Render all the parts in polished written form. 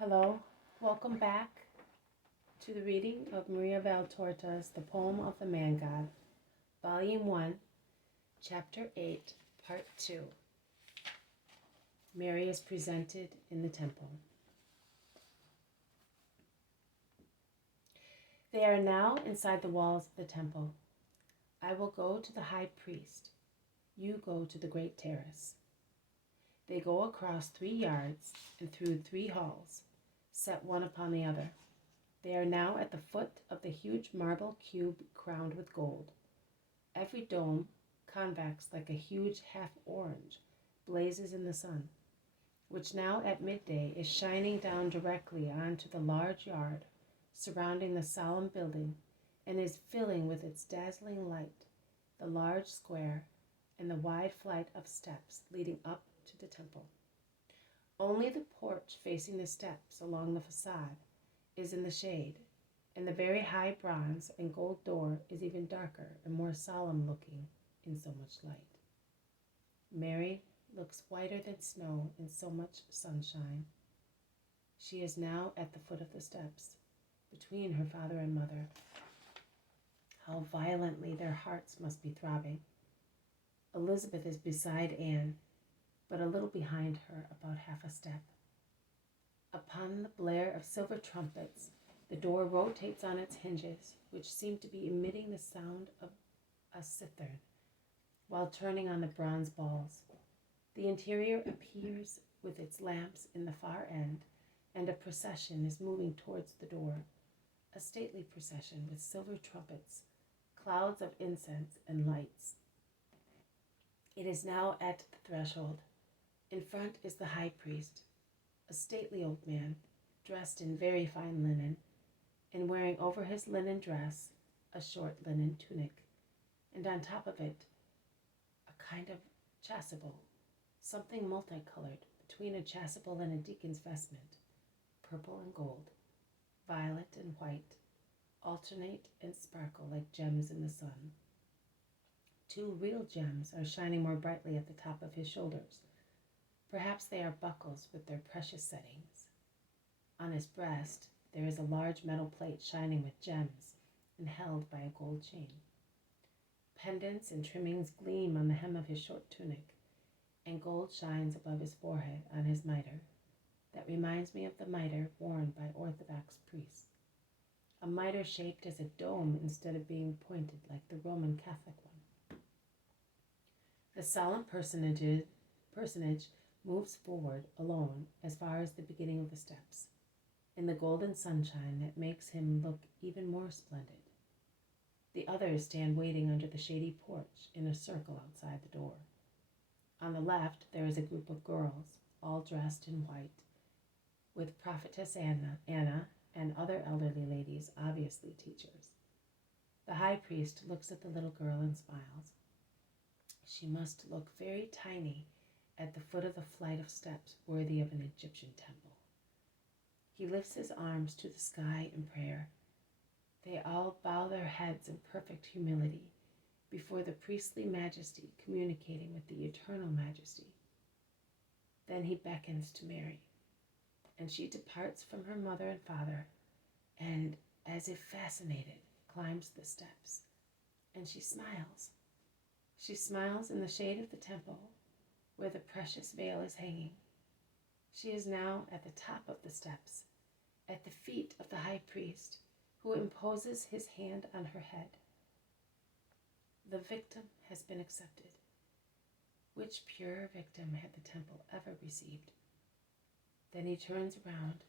Hello, welcome back to the reading of Maria Valtorta's The Poem of the Man God, Volume 1, Chapter 8, Part 2. Mary is presented in the temple. They are now inside the walls of the temple. I will go to the high priest. You go to the great terrace. They go across 3 yards and through 3 halls, set one upon the other. They are now at the foot of the huge marble cube crowned with gold. Every dome, convex like a huge half-orange, blazes in the sun, which now at midday is shining down directly onto the large yard surrounding the solemn building and is filling with its dazzling light the large square and the wide flight of steps leading up to the temple. Only the porch facing the steps along the facade is in the shade, and the very high bronze and gold door is even darker and more solemn looking in so much light. Mary looks whiter than snow in so much sunshine. She is now at the foot of the steps, between her father and mother. How violently their hearts must be throbbing. Elizabeth is beside Anne, but a little behind her, about half a step. Upon the blare of silver trumpets, the door rotates on its hinges, which seem to be emitting the sound of a cithern, while turning on the bronze balls. The interior appears with its lamps in the far end, and a procession is moving towards the door, a stately procession with silver trumpets, clouds of incense and lights. It is now at the threshold. In front is the high priest, a stately old man, dressed in very fine linen, and wearing over his linen dress a short linen tunic, and on top of it a kind of chasuble, something multicolored between a chasuble and a deacon's vestment, purple and gold, violet and white, alternate and sparkle like gems in the sun. 2 real gems are shining more brightly at the top of his shoulders. Perhaps they are buckles with their precious settings. On his breast there is a large metal plate shining with gems and held by a gold chain. Pendants and trimmings gleam on the hem of his short tunic, and gold shines above his forehead on his mitre. That reminds me of the mitre worn by Orthodox priests. A mitre shaped as a dome instead of being pointed like the Roman Catholic one. The solemn personage moves forward alone as far as the beginning of the steps, in the golden sunshine that makes him look even more splendid. The others stand waiting under the shady porch in a circle outside the door. On the left there is a group of girls, all dressed in white, with Prophetess Anna and other elderly ladies, obviously teachers. The high priest looks at the little girl and smiles. She must look very tiny at the foot of the flight of steps worthy of an Egyptian temple. He lifts his arms to the sky in prayer. They all bow their heads in perfect humility before the priestly majesty communicating with the eternal majesty. Then he beckons to Mary, and she departs from her mother and father, and, as if fascinated, climbs the steps, and she smiles. She smiles in the shade of the temple, where the precious veil is hanging. She is now at the top of the steps, at the feet of the high priest, who imposes his hand on her head. The victim has been accepted. Which purer victim had the temple ever received? Then he turns around,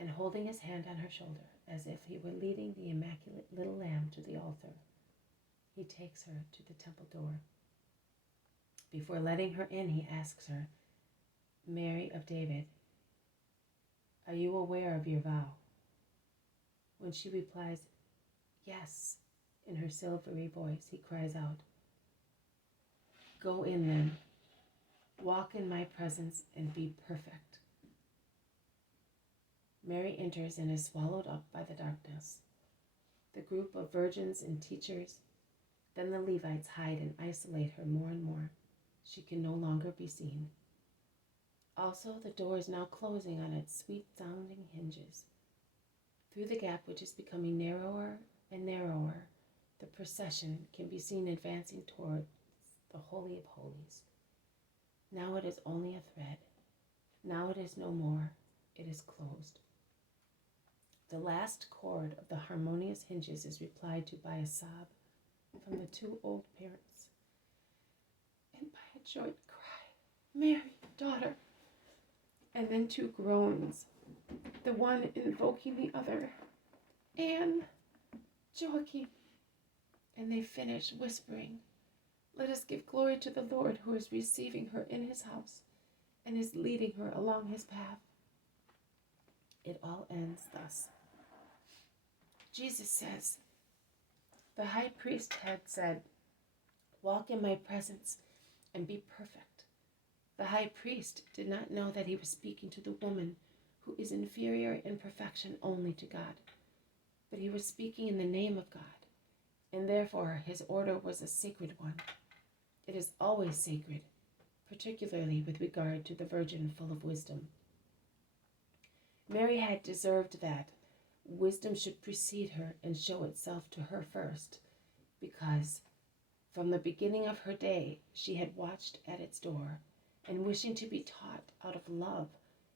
and holding his hand on her shoulder, as if he were leading the immaculate little lamb to the altar, he takes her to the temple door. Before letting her in, he asks her, "Mary of David, are you aware of your vow?" When she replies, "Yes," in her silvery voice, he cries out, "Go in then, walk in my presence and be perfect." Mary enters and is swallowed up by the darkness. The group of virgins and teachers, then the Levites hide and isolate her more and more. She can no longer be seen. Also, the door is now closing on its sweet-sounding hinges. Through the gap, which is becoming narrower and narrower, the procession can be seen advancing towards the Holy of Holies. Now it is only a thread. Now it is no more. It is closed. The last chord of the harmonious hinges is replied to by a sob from the two old parents, and by a joint cry, "Mary, daughter," and then two groans, the one invoking the other, "Anne, Joachim," and they finish whispering, "Let us give glory to the Lord who is receiving her in his house and is leading her along his path." It all ends thus. Jesus says, the high priest had said, "Walk in my presence and be perfect." The high priest did not know that he was speaking to the woman who is inferior in perfection only to God, but he was speaking in the name of God, and therefore his order was a sacred one. It is always sacred, particularly with regard to the Virgin full of wisdom. Mary had deserved that wisdom should precede her and show itself to her first, because from the beginning of her day she had watched at its door, and wishing to be taught out of love,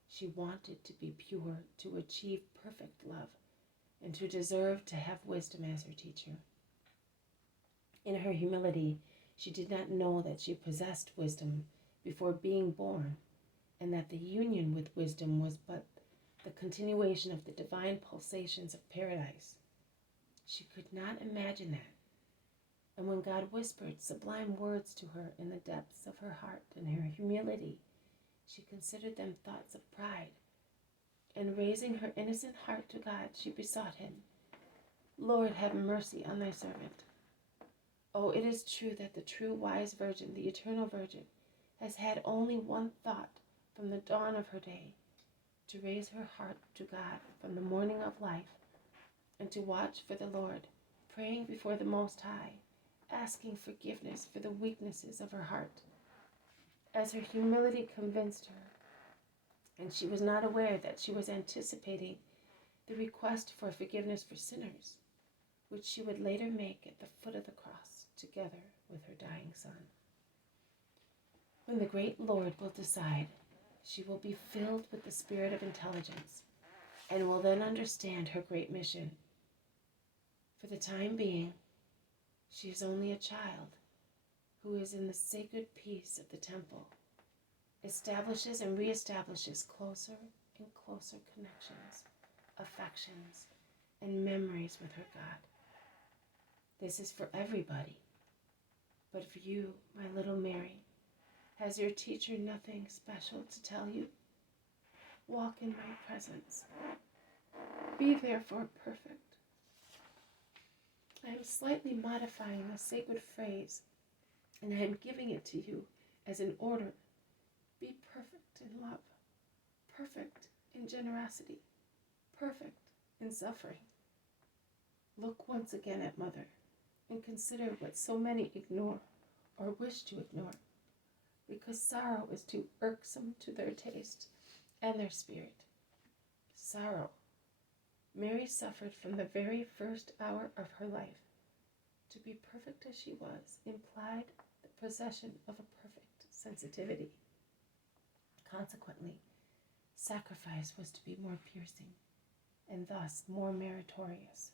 she wanted to be pure, to achieve perfect love, and to deserve to have wisdom as her teacher. In her humility, she did not know that she possessed wisdom before being born, and that the union with wisdom was but the continuation of the divine pulsations of paradise. She could not imagine that. And when God whispered sublime words to her in the depths of her heart and her humility, she considered them thoughts of pride. And raising her innocent heart to God, she besought him, "Lord, have mercy on thy servant." Oh, it is true that the true wise Virgin, the eternal Virgin, has had only one thought from the dawn of her day, to raise her heart to God from the morning of life, and to watch for the Lord, praying before the Most High, asking forgiveness for the weaknesses of her heart. As her humility convinced her, and she was not aware that she was anticipating the request for forgiveness for sinners, which she would later make at the foot of the cross together with her dying son. When the great Lord will decide, she will be filled with the spirit of intelligence and will then understand her great mission. For the time being, she is only a child who is in the sacred peace of the temple, establishes and reestablishes closer and closer connections, affections, and memories with her God. This is for everybody, but for you, my little Mary, has your teacher nothing special to tell you? Walk in my presence. Be therefore perfect. I am slightly modifying the sacred phrase, and I am giving it to you as an order. Be perfect in love, perfect in generosity, perfect in suffering. Look once again at Mother, and consider what so many ignore or wish to ignore, because sorrow is too irksome to their taste and their spirit. Sorrow. Mary suffered from the very first hour of her life. To be perfect as she was implied the possession of a perfect sensitivity. Consequently, sacrifice was to be more piercing, and thus more meritorious.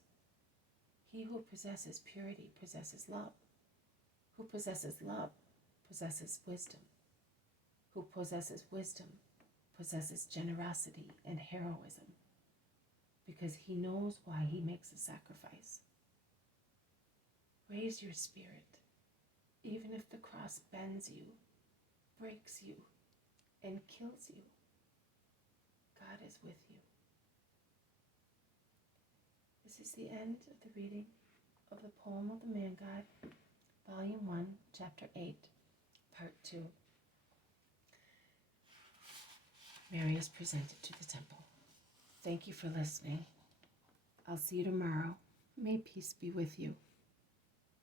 He who possesses purity possesses love. Who possesses love possesses wisdom. Who possesses wisdom possesses generosity and heroism, because he knows why he makes a sacrifice. Raise your spirit, even if the cross bends you, breaks you, and kills you. God is with you. This is the end of the reading of the poem of the Man God, Volume 1, Chapter 8, Part 2. Mary is presented to the temple. Thank you for listening. I'll see you tomorrow. May peace be with you.